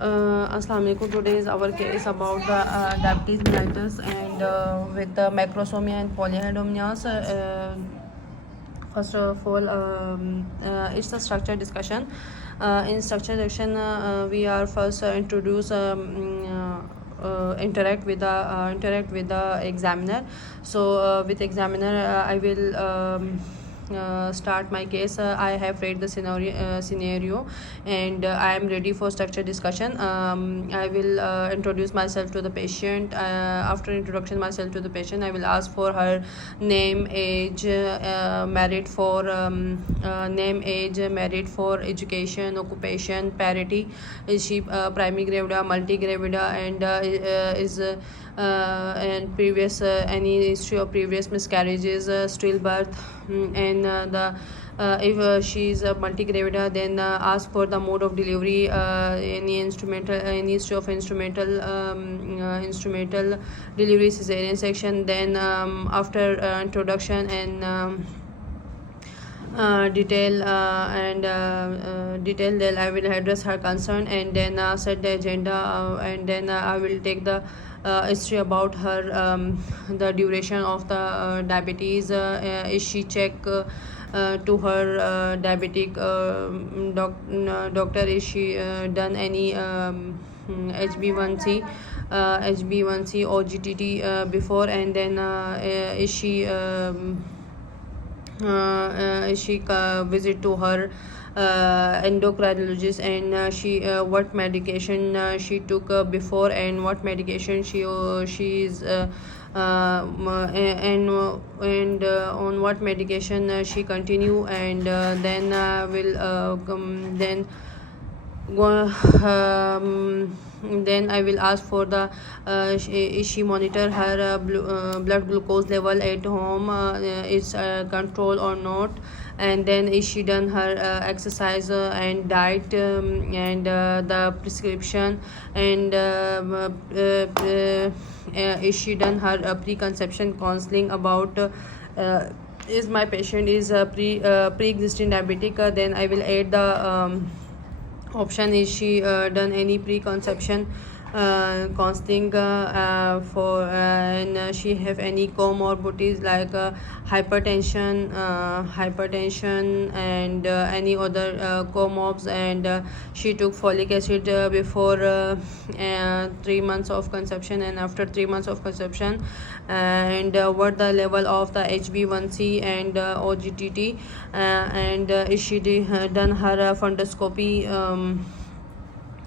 Assalamu alaikum. Today is our case about the diabetes mellitus and with the macrosomia and polyhydramnios. First of all, it's a structured discussion. In structured discussion, we are first introduce interact with the examiner. So with examiner, I will start my case. I have read the scenario and I am ready for structured discussion. I will introduce myself to the patient. After introduction myself to the patient, I will ask for her name, age, married for name, age, married for education, occupation, parity. Is she primary gravida, multi gravida, and is and previous any history of previous miscarriages, stillbirth, and the if she is a multigravida, then ask for the mode of delivery, any instrumental, any history of instrumental delivery, cesarean section. Then after introduction and detail, then I will address her concern and then set the agenda, and then I will take the history about her, the duration of the diabetes, is she check to her diabetic doctor, is she done any HB1C, HB1C or GTT before, and then is she she visit to her endocrinologist, and she what medication she took before, and what medication she is and on what medication she continue, and then will then go then I will ask for the is she monitor her blood glucose level at home, is control or not, and then is she done her exercise and diet, and the prescription, and is she done her preconception counseling about is my patient is pre-existing diabetic, then I will add the option, is she done any preconception counseling for and she have any comorbidities like hypertension and any other comorbs, and she took folic acid before 3 months of conception and after 3 months of conception, and what the level of the HB1C and OGTT, and is she done her fundoscopy,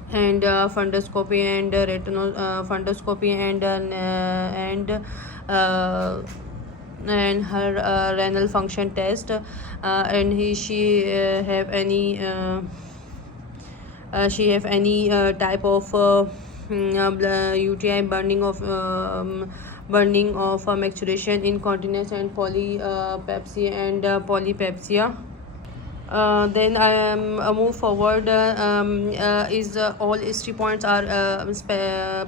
and fundoscopy and retinal fundoscopy uh, and her renal function test, and she have any she have any type of UTI, burning of maturation, incontinence, and polypepsia and polypepsia. Then I move forward. Is all history points are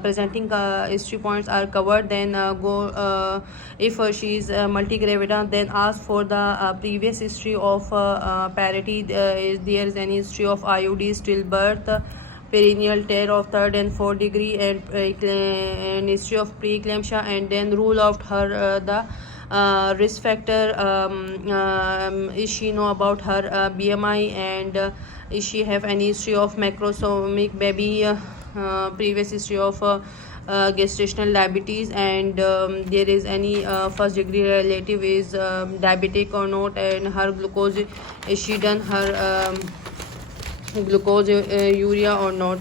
presenting history points are covered. Then go if she is multigravida, then ask for the previous history of parity. Is there is any history of IUD, stillbirth, perineal tear of 3rd and 4th degree, and history of preeclampsia, and then rule out her the risk factor, is she know about her BMI, and is she have any history of macrosomic baby, previous history of gestational diabetes, and there is any first degree relative is diabetic or not, and her glucose, is she done her glucose urea or not.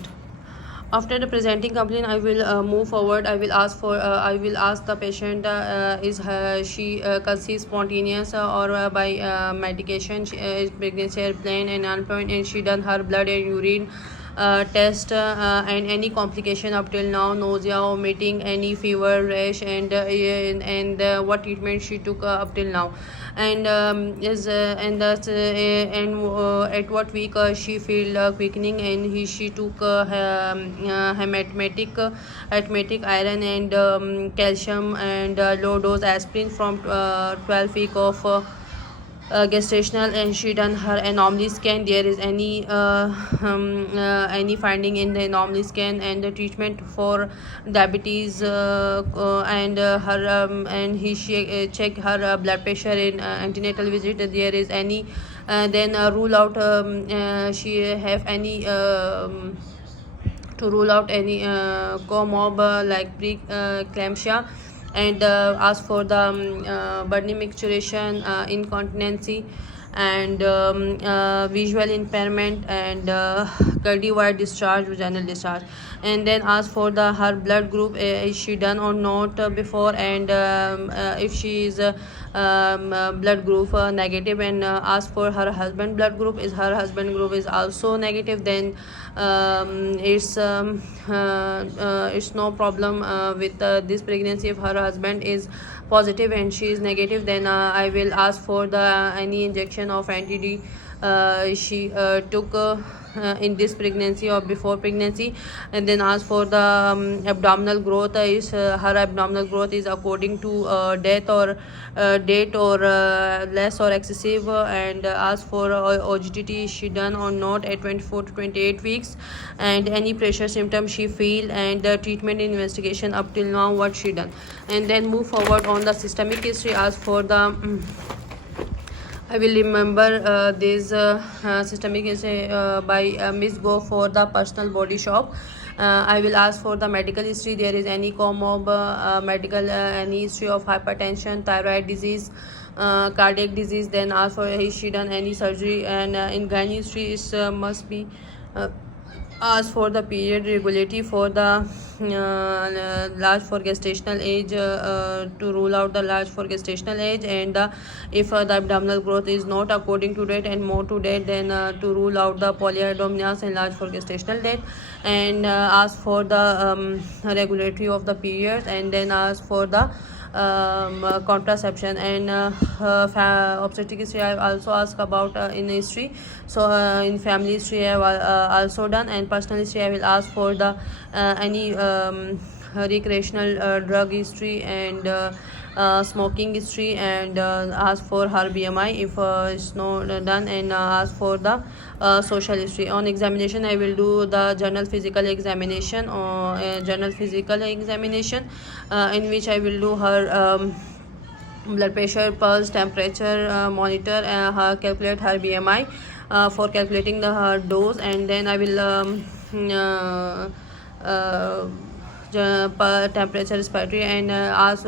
After the presenting complaint, I will move forward. I will ask for I will ask the patient, is she conceived spontaneous or by medication, she, is pregnancy planned and unplanned, and she done her blood and urine test, and any complication up till now, nausea, vomiting, any fever, rash, and what treatment she took up till now, and is and that's and at what week she feel quickening, and she took hematmatic iron and calcium and low dose aspirin from 12 week of gestational, and she done her anomaly scan. There is any finding in the anomaly scan, and the treatment for diabetes, and her she check her blood pressure in antenatal visit. There is any then rule out she have any to rule out any comob like preeclampsia, and ask for the Burney micturition, incontinency, and visual impairment, and cardioid discharge, vaginal discharge. And then ask for the her blood group, is she done or not before, and if she is blood group negative, and ask for her husband blood group. Is her husband group is also negative, then it's no problem with this pregnancy. If her husband is positive and she is negative, then I will ask for the any injection of anti-D she took in this pregnancy or before pregnancy. And then ask for the abdominal growth, is her abdominal growth is according to death or date, or less or excessive, and ask for OGTT, is she done or not at 24 to 28 weeks, and any pressure symptom she feel, and treatment investigation up till now what she done. And then move forward on the systemic history. Ask for the I will remember this systemic history by Miss Go for the personal body shop. I will ask for the medical history. There is any comob medical any history of hypertension, thyroid disease, cardiac disease. Then ask for has she done any surgery, and in gynae history is must be ask for the period regularity for the large for gestational age, to rule out the large for gestational age, and if the abdominal growth is not according to date and more to date, then to rule out the polyhydramnios and large for gestational date, and ask for the regularity of the periods, and then ask for the contraception. And obstetric history I also ask about in history. So in family history I have also done, and personal history I will ask for the any recreational drug history, and smoking history, and ask for her BMI if it's not done, and ask for the social history. On examination I will do the general physical examination, or general physical examination in which I will do her blood pressure, pulse, temperature monitor, calculate her BMI for calculating the her dose, and then I will temperature, respiratory, and ask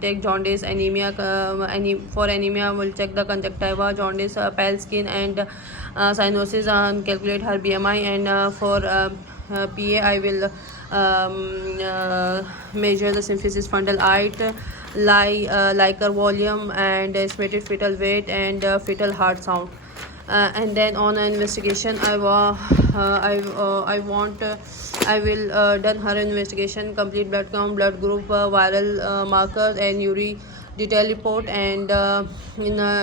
take jaundice, anemia. For anemia will check the conjunctiva, jaundice, pale skin, and cyanosis, and calculate her BMI. And for PA I will measure the symphysis fundal height, Likert volume, and estimated fetal weight, and fetal heart sound. And then on an investigation I will done her investigation, complete blood count, blood group, viral markers, and URI detail report. And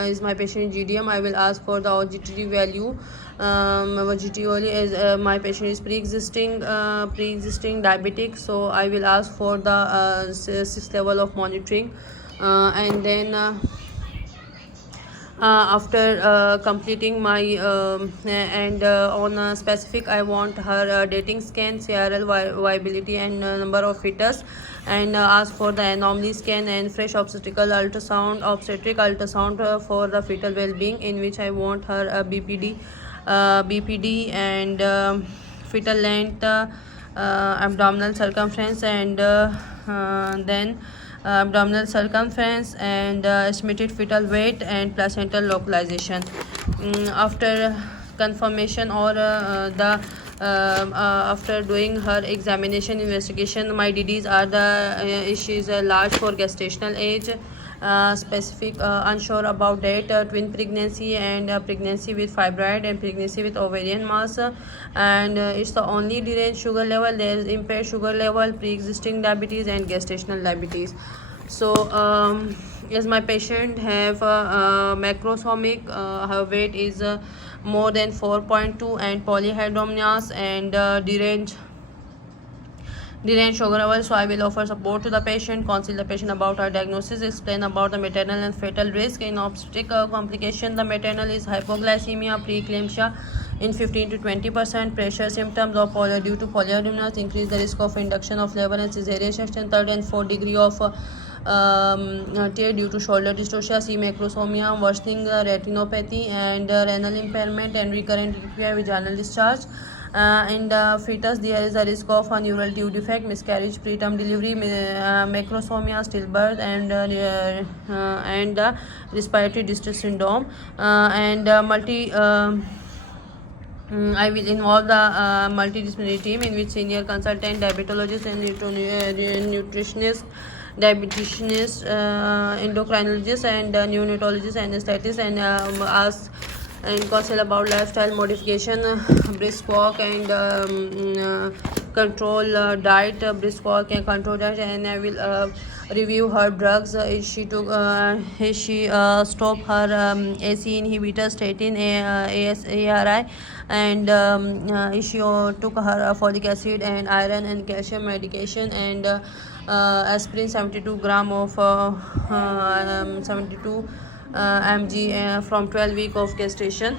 is my patient GDM, I will ask for the OGTT value. OGTT only as my patient is pre-existing diabetic, so I will ask for the 6th level of monitoring. And then after completing my and on a specific I want her dating scan, CRL viability, and number of fetus, and ask for the anomaly scan and fresh obstetric ultrasound for the fetal well-being, in which I want her BPD, and fetal length, abdominal circumference, and then abdominal circumference, and estimated fetal weight, and placental localization. After confirmation, or after doing her examination investigation, my DDs are the she is large for gestational age, specific unsure about date, twin pregnancy, and pregnancy with fibroid, and pregnancy with ovarian mass, and it's the only deranged sugar level. There is impaired sugar level, pre-existing diabetes, and gestational diabetes. So as my patient have macrosomic, her weight is more than 4.2, and polyhydramnios, and deranged Dhiren Shogarawal. So I will offer support to the patient, counsel the patient about our diagnosis, explain about the maternal and fetal risk. In obstetric complication, the maternal is hypoglycemia, preeclampsia in 15 to 20%. Pressure symptoms of polio due to polyurinals increase the risk of induction of labor and cesarean section. Third and fourth degree of tear due to shoulder dystocia, C. macrosomia, worsening retinopathy and renal impairment and recurrent UTI vaginal discharge. In the fetus, there is a risk of a neural tube defect, miscarriage, preterm delivery, macrosomia, stillbirth, and respiratory distress syndrome, and multi. I will involve the multidisciplinary team in which senior consultant, diabetologist, and nutritionist, diabeticianist, endocrinologist, and neonatologist, anesthetist, and ask and counsel about lifestyle modification, brisk walk, and control diet, brisk walk and control diet, and I will review her drugs. Is she stop her AC inhibitor, statin, ARI, and she took her folic acid and iron and calcium medication, and aspirin 72 gram of 72 mg from 12 week of gestation.